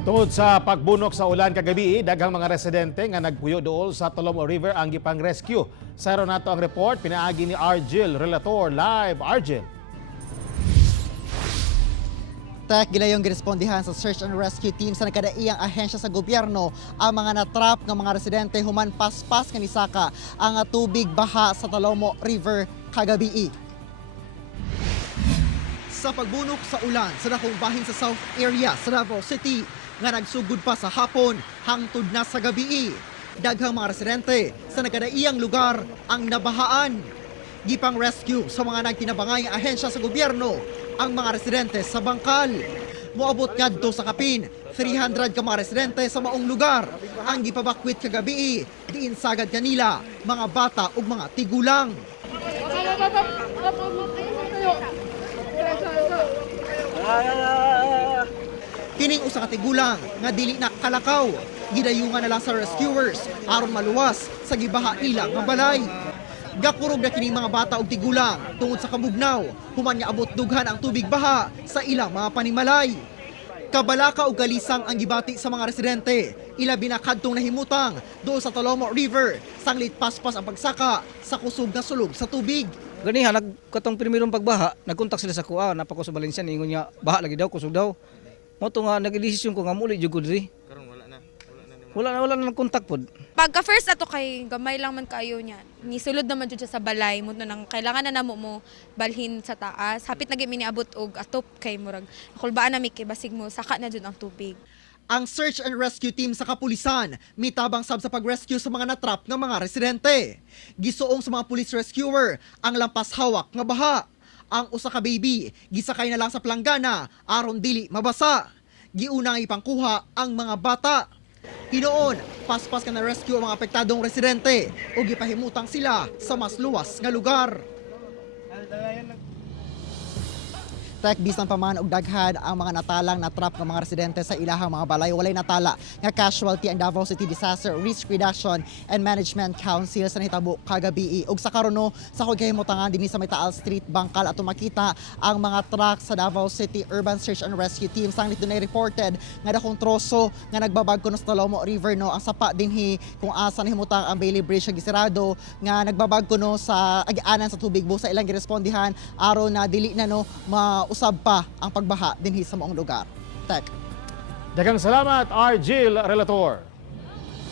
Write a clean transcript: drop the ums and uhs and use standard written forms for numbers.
Tungod sa pagbunok sa ulan kagabi, daghang mga residente nga nagpuyo dool sa Tolomo River ang gipang rescue. Sa nato ang report pinaagi ni Argil Relator live. Argil. Tek, gilayong girespondihan sa search and rescue team sa nagkadaiyang ahensya sa gobyerno ang mga natrap ng mga residente human paspas nga nisaka ang tubig baha sa Tolomo River kagabi. Sa pagbunok sa ulan sa dakong bahin sa South Area sa Davao City nga nagsugod pa sa hapon hangtod na sa gabi. Daghang mga residente sa nagkadaiyang lugar ang nabahaan. Gipang rescue sa mga nagtinabangay nga ahensya sa gobyerno ang mga residente sa bangkal. Moabot ngadto sa kapin 300 ka mga residente sa maong lugar ang gipabakwit kagabi. Diin sagad kanila mga bata ug mga tigulang. Kining usa ka tigulang nga dili na kalakaw, gidayungan na lang sa rescuers aron maluwas sa gibaha nila nga balay. Gakurog na kining mga bata ug tigulang tungod sa kabugnaw, human nga abot dughan ang tubig baha sa ilang mga panimalay. Kabalaka ug galisang ang gibati sa mga residente, ilabi na kadtong nahimutang doon sa Tolomo River, sanglit paspas ang pagsaka sa kusog nga sulog sa tubig. Ganiha, katong primerong pagbaha, nagkontak sila sa kuha, napako sa Valencia, ningon niya, baha lagi daw, kusog daw. Moto nga, nag-desisyon ko nga muli, jugod ri. Karon wala na nagkontak pod. Pagka first ato kay gamay lang man kayo niya. Nisulod naman jud siya sa balay mo nang kailangan na namo mo balhin sa taas. Hapit na gyud niabot og atop kay murag kulbaan na mi kay basig mo saka na jud ang tubig. Ang search and rescue team sa kapulisan mitabang sab sa pag-rescue sa mga natrap nga mga residente. Gisuong sa mga police rescuer ang lampas hawak nga baha. Ang usa ka baby gisakay na lang sa planggana aron dili mabasa. Giuna ipangkuha ang mga bata. Hinoon, paspas ka na rescue ang mga apektadong residente o gipahimutang sila sa mas luwas nga lugar. Tek, bisan pa man og daghan ang mga natalang natrap ng mga residente sa ilahang mga balay, walay natala nga casualty ang Davao City Disaster Risk Reduction and Management Council sa nahitabo kagabi. Ug sa karon sa kahimutangan dinhi sa Taal Street, Bangkal ato makita ang mga truck sa Davao City Urban Search and Rescue Team. Sanglit dunay reported nga dakong troso nga nagbabag kuno sa Tolomo River no ang sapa dinhi kung asa nahimutang ang Bailey Bridge gisirado nga nagbabag kuno sa agianan sa tubig busa ilang girespondihan aron na dili na no usab pa ang pagbaha dinhi sa maong lugar. Tek. Daghang salamat, Argil Relator.